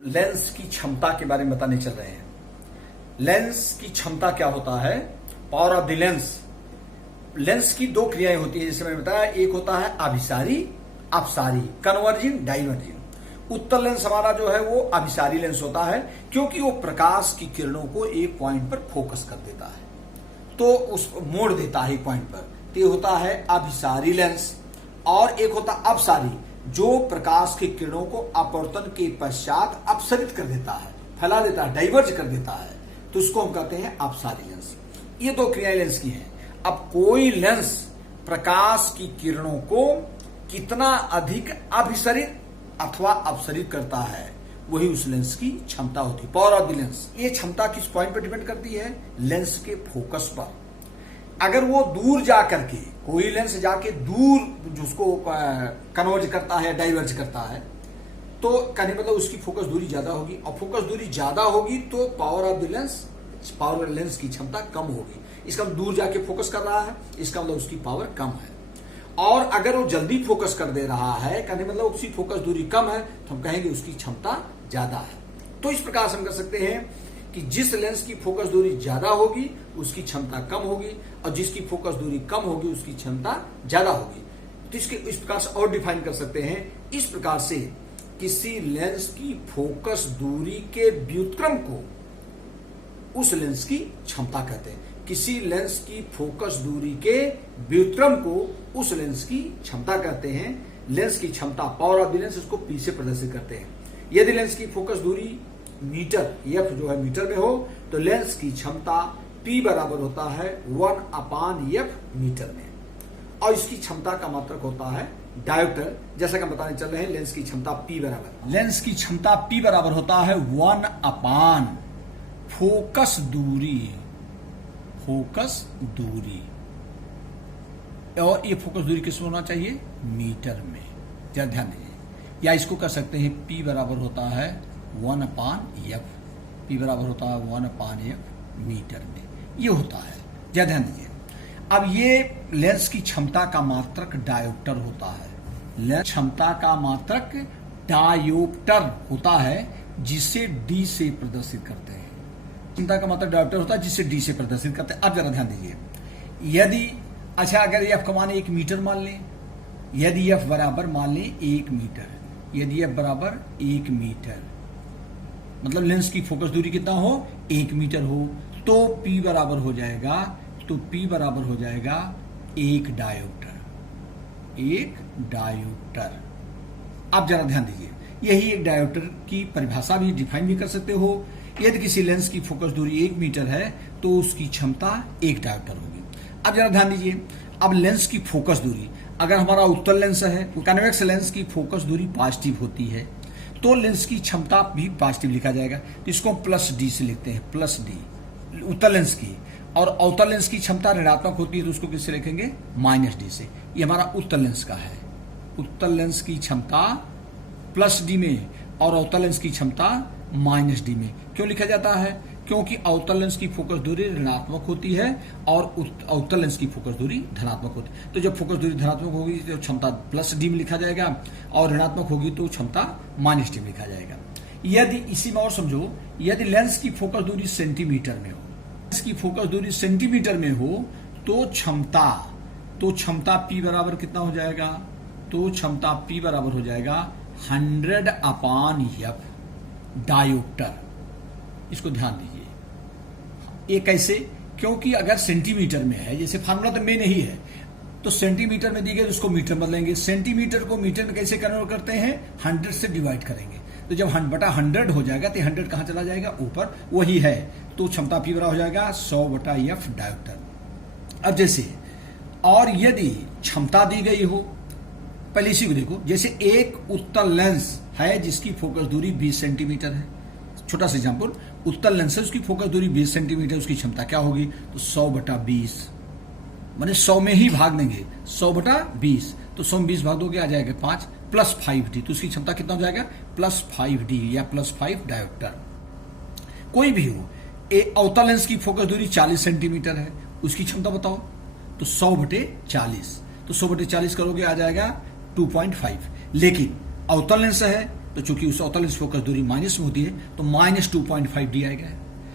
Lens की क्षमता के बारे में बताने चल रहे हैं। लेंस की क्षमता क्या होता है? Power of the lens. Lens की दो क्रियाएं होती है, जैसे मैंने बताया। एक होता है अभिसारी, अपसारी, कन्वर्जिंग, डाइवर्जिंग। उत्तल लेंस हमारा जो है वो अभिसारी लेंस होता है, क्योंकि वो प्रकाश की किरणों को एक पॉइंट पर फोकस कर देता है, तो उस मोड़ देता है एक पॉइंट पर। तो ये होता है अभिसारी लेंस। और एक होता अपसारी, जो प्रकाश की किरणों को अपवर्तन के पश्चात अपसरित कर देता है, फैला देता है, डाइवर्ज कर देता है, तो उसको हम कहते हैं अपसारी लेंस। ये दो क्रियाएं लेंस की हैं। अब कोई लेंस प्रकाश की किरणों को कितना अधिक अभिसरित अथवा अपसरित करता है, वही उस लेंस की क्षमता होती है, पावर ऑफ द लेंस। ये क्षमता किस पॉइंट पर डिपेंड करती है? लेंस के फोकस पर। अगर वो दूर जा करके, कोई लेंस जाके दूर जिसको कन्वर्ज करता है, डाइवर्ज करता है, तो कहने मतलब उसकी फोकस दूरी ज्यादा होगी, और फोकस दूरी ज्यादा होगी तो power of the lens, power lens की क्षमता कम होगी। इसका मतलब दूर जाके फोकस कर रहा है, इसका मतलब उसकी पावर कम है। और अगर वो जल्दी फोकस कर दे रहा है, कहने मतलब उसकी फोकस दूरी कम है, तो हम कहेंगे उसकी क्षमता ज्यादा है। तो इस प्रकार से हम कर सकते हैं कि जिस लेंस की फोकस दूरी ज्यादा होगी उसकी क्षमता कम होगी, और जिसकी फोकस दूरी कम होगी उसकी क्षमता ज्यादा होगी। तो इसके इस प्रकार से और डिफाइन कर सकते हैं। इस प्रकार से किसी लेंस की फोकस दूरी के व्युत्क्रम को उस लेंस की क्षमता कहते हैं। किसी लेंस की फोकस दूरी के व्युत्क्रम को उस लेंस की क्षमता कहते हैं। लेंस की क्षमता, पावर ऑफ द लेंस, इसको पी से प्रदर्शित करते हैं। यदि लेंस की फोकस दूरी मीटर, एफ जो है मीटर में हो, तो लेंस की क्षमता P बराबर होता है 1/F मीटर में, और इसकी क्षमता का मात्रक होता है डायोप्टर। जैसा कि हम बताने चल रहे हैं, लेंस की क्षमता P बराबर, लेंस की क्षमता P बराबर होता है 1/ फोकस दूरी, फोकस दूरी। और ये फोकस दूरी किस में होना चाहिए? मीटर में। जरा ध्यान दीजिए। या इसको कर सकते हैं P बराबर होता है 1/F, P बराबर होता है 1/F मीटर में, ये होता है। जरा ध्यान दीजिए। अब ये लेंस की क्षमता का मात्रक डायोप्टर होता है। लेंस क्षमता का मात्रक डायोप्टर होता है, जिसे D से प्रदर्शित करते हैं। क्षमता का मात्रक डायोप्टर होता है, जिसे D से प्रदर्शित करते हैं। अब जरा ध्यान दीजिए। यदि अच्छा, अगर F का मान 1 मीटर मान लें, यदि F बराबर मान लें 1 मीटर, यदि F बराबर 1 मीटर, मतलब लेंस की फोकस दूरी कितना हो? 1 मीटर हो, तो P बराबर हो जाएगा, तो P बराबर हो जाएगा 1 डायोप्टर, 1 डायोप्टर। अब जरा ध्यान दीजिए, यही एक डायोप्टर की परिभाषा भी डिफाइन भी कर सकते हो। यदि किसी लेंस की फोकस दूरी 1 मीटर है, तो उसकी क्षमता 1 डायोप्टर होगी। अब जरा ध्यान दीजिए। अब लेंस की फोकस दूरी, अगर हमारा उत्तल लेंस है, कन्वेक्स लेंस की फोकस दूरी पॉजिटिव होती है, तो लेंस की क्षमता भी पॉजिटिव लिखा जाएगा। इसको हम +D से लिखते हैं, +D उत्तल लेंस की। और अवतल लेंस की क्षमता ऋणात्मक होती है, तो उसको किससे लिखेंगे? -D से। ये हमारा उत्तल लेंस का है। उत्तल लेंस की क्षमता +D में और अवतल लेंस की क्षमता -D में क्यों लिखा जाता है? क्योंकि अवतल लेंस की फोकस दूरी ऋणात्मक होती है और अवतल लेंस की फोकस दूरी धनात्मक होती है। तो जब फोकस दूरी धनात्मक होगी तो क्षमता +D में लिखा जाएगा, और ऋणात्मक होगी तो क्षमता -D में लिखा जाएगा। यदि इसी में और समझो, यदि लेंस की फोकस दूरी सेंटीमीटर में हो, लेंस की फोकस दूरी सेंटीमीटर में हो, तो क्षमता P बराबर कितना हो जाएगा? तो क्षमता P बराबर हो जाएगा 100/F डायोप्टर। इसको ध्यान दीजिए। ये कैसे? क्योंकि अगर सेंटीमीटर में है, जैसे फार्मूला तो में नहीं है, तो सेंटीमीटर में दी गई तो उसको मीटर में बदलेंगे। सेंटीमीटर को मीटर में कैसे कन्वर्ट करते हैं? 100 से डिवाइड करेंगे, तो जब 100/100 हो जाएगा तो 100 कहां चला जाएगा? ऊपर, वही है। तो क्षमता P बराबर हो जाएगा 100/F डायोप्टर। अब जैसे, और यदि क्षमता दी गई हो, पहले इसी को देखो। जैसे एक उत्तल लेंस है जिसकी फोकस दूरी 20 सेंटीमीटर है, छोटा सा एग्जाम्पल, उत्तल लेंस है, उसकी फोकस दूरी 20 सेंटीमीटर, उसकी क्षमता क्या होगी? तो 100/20, माने 100 में ही भाग देंगे, 100/20, तो 100 में 20 भाग दोगे आ जाएगा 5 +5D, तो उसकी क्षमता कितना हो जाएगा? +5D या +5 डायोप्टर। कोई भी हो, अवतल लेंस की फोकस दूरी 40 सेंटीमीटर है, उसकी क्षमता बताओ, तो 100/40, तो 100/40 करोगे आ जाएगा 2.5। लेकिन अवतल लेंस है तो चूंकि उस अवतल लेंस फोकस दूरी माइनस में होती है तो माइनस 2.5 डी आएगा।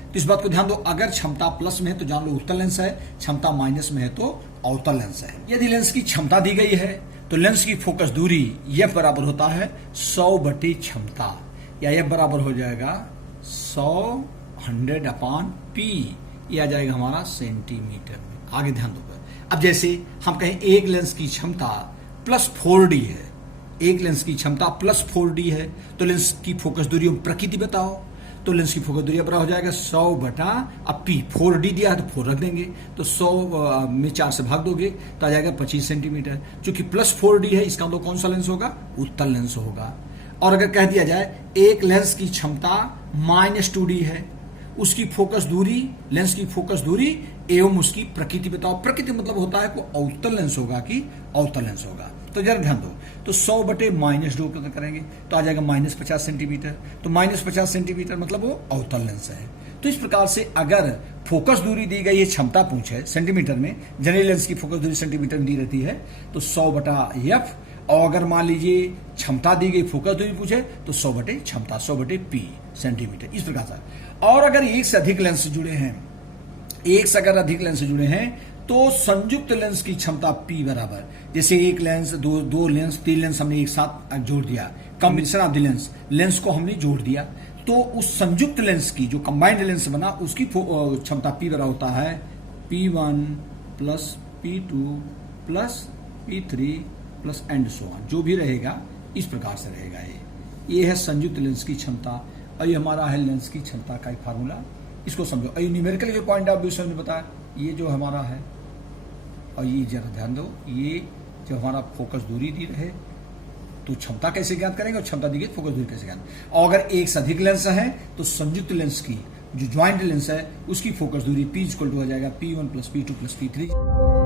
तो इस बात को ध्यान दो, अगर क्षमता प्लस में है तो जान लो उत्तल लेंस है, क्षमता माइनस में है तो अवतल लेंस है। यदि लेंस की क्षमता दी गई है तो लेंस की फोकस दूरी F बराबर होता है 100 बटे क्षमता, या F बराबर हो जाएगा 100/P, यह आ जाएगा हमारा सेंटीमीटर में। आगे ध्यान दो। अब जैसे हम कहें एक लेंस की क्षमता प्लस 4D है, एक लेंस की क्षमता प्लस 4D है, तो लेंस की फोकस दूरी प्रकृति बताओ। तो लेंस की फोकस दूरी बराबर हो जाएगा 100 बटा अब P, 4D दिया है तो 4 रख देंगे, तो 100 में 4 से भाग दोगे तो आ जाएगा 25 सेंटीमीटर। चूंकि प्लस 4D है, इसका मतलब कौन सा लेंस होगा? उत्तल लेंस होगा। और अगर कह दिया जाए एक लेंस की क्षमता माइनस 2D है, उसकी फोकस दूरी, लेंस की फोकस दूरी एवं उसकी प्रकृति बताओ। प्रकृति मतलब होता है को अवतल लेंस होगा कि अवतल लेंस होगा। तो जरा ध्यान दो, तो 100 बटे -2 करेंगे तो आ जाएगा -50 सेंटीमीटर। तो -50 सेंटीमीटर मतलब वो अवतल लेंस है। तो इस प्रकार से अगर फोकस दूरी दी गई है, क्षमता पूछे सेंटीमीटर में, जनरल लेंस की फोकस दूरी सेंटीमीटर में दी रहती है, तो 100 बटा F, और अगर मान लीजिए क्षमता दी गई, फोकस दूरी पूछे तो 100 बटे क्षमता, 100 बटे P सेंटीमीटर, इस प्रकार से। और अगर एक से अधिक लेंस जुड़े हैं, एक से अगर अधिक लेंस जुड़े हैं तो संयुक्त लेंस की क्षमता P बराबर, जैसे एक लेंस, दो लेंस, 3 लेंस हमने एक साथ जोड़ दिया, कॉम्बिनेशन ऑफ द लेंस को हमने जोड़ दिया, तो उस संयुक्त लेंस की जो कंबाइंड लेंस बना उसकी क्षमता P बराबर होता है P1 plus P2 plus P3 plus and so on, जो भी रहेगा इस प्रकार से रहेगा। ये है संयुक्त लेंस की क्षमता, और ये हमारा है लेंस की क्षमता का एक फार्मूला। इसको समझो, और न्यूमेरिकल जो पॉइंट ऑफ व्यू से बताया, ये जो हमारा है, और ये जरा ध्यान दो, ये जो हमारा फोकस दूरी दी रहे तो क्षमता कैसे ज्ञात करेंगे, और क्षमता दी गई फोकस दूरी कैसे ज्ञात। और अगर एक से अधिक लेंस है तो संयुक्त लेंस की जो ज्वाइंट लेंस है उसकी फोकस दूरी P इक्वल टू हो जाएगा P1 plus P2 plus P3।